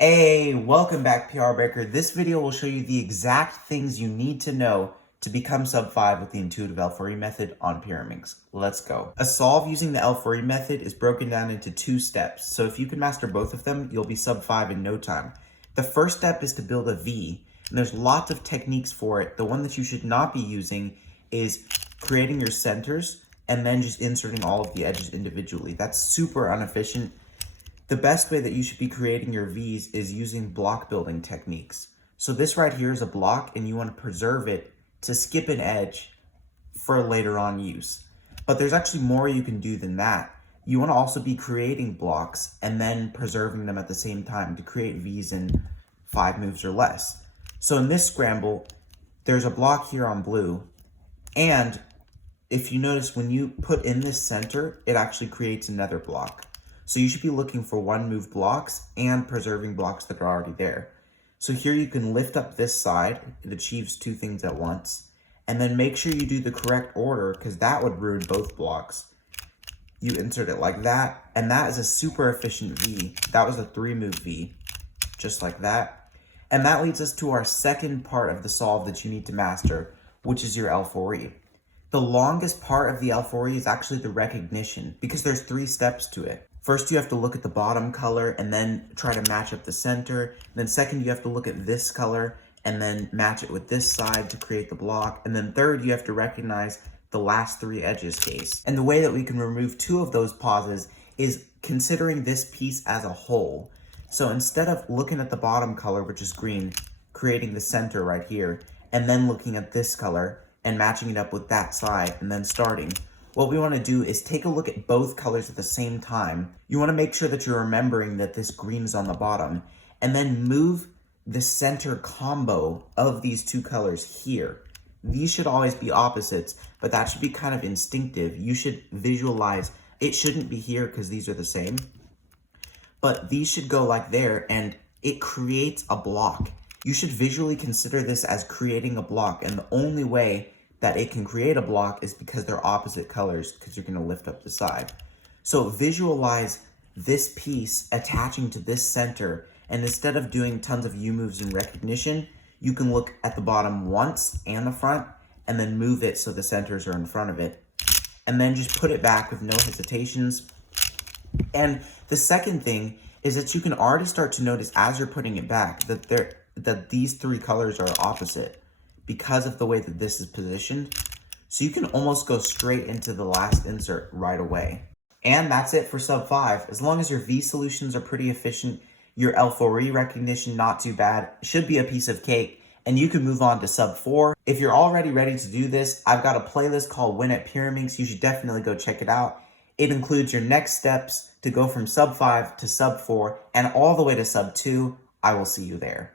Hey, welcome back, PR Breaker. This video will show you the exact things you need to know to become sub 5 with the intuitive L4E method on Pyraminx. Let's go. A solve using the L4E method is broken down into 2 steps, so if you can master both of them, you'll be sub 5 in no time. The first step is to build a V, and there's lots of techniques for it. The one that you should not be using is creating your centers and then just inserting all of the edges individually. That's super inefficient. The best way that you should be creating your V's is using block building techniques. So this right here is a block and you want to preserve it to skip an edge for later on use. But there's actually more you can do than that. You want to also be creating blocks and then preserving them at the same time to create V's in 5 moves or less. So in this scramble, there's a block here on blue, and if you notice when you put in this center, it actually creates another block. So you should be looking for 1 move blocks and preserving blocks that are already there. So here you can lift up this side. It achieves 2 things at once. And then make sure you do the correct order because that would ruin both blocks. You insert it like that, and that is a super efficient V. That was a 3 move V, just like that. And that leads us to our second part of the solve that you need to master, which is your L4E. The longest part of the L4E is actually the recognition because there's 3 steps to it. First, you have to look at the bottom color and then try to match up the center. Then second, you have to look at this color and then match it with this side to create the block. And then third, you have to recognize the last 3 edges case. And the way that we can remove 2 of those pauses is considering this piece as a whole. So instead of looking at the bottom color, which is green, creating the center right here, and then looking at this color and matching it up with that side and then starting, what we want to do is take a look at both colors at the same time. You want to make sure that you're remembering that this green is on the bottom, and then move the center combo of these 2 colors here. These should always be opposites, but that should be kind of instinctive. You should visualize, it shouldn't be here because these are the same, but these should go like there, and it creates a block. You should visually consider this as creating a block, and the only way that it can create a block is because they're opposite colors, because you're going to lift up the side. So visualize this piece attaching to this center, and instead of doing tons of U moves in recognition, you can look at the bottom once and the front, and then move it so the centers are in front of it. And then just put it back with no hesitations. And the second thing is that you can already start to notice as you're putting it back that these 3 colors are opposite because of the way that this is positioned. So you can almost go straight into the last insert right away. And that's it for sub 5. As long as your V solutions are pretty efficient, your L4E recognition not too bad, should be a piece of cake, and you can move on to sub 4. If you're already ready to do this, I've got a playlist called Win at Pyraminx. You should definitely go check it out. It includes your next steps to go from sub 5 to sub 4 and all the way to sub 2. I will see you there.